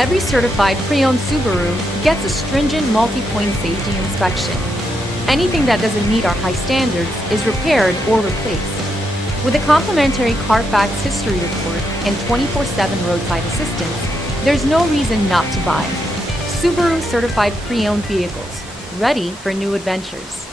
Every certified pre-owned Subaru gets a stringent multi-point safety inspection. Anything that doesn't meet our high standards is repaired or replaced. With a complimentary Carfax history report and 24/7 roadside assistance, there's no reason not to buy. Subaru certified pre-owned vehicles, ready for new adventures.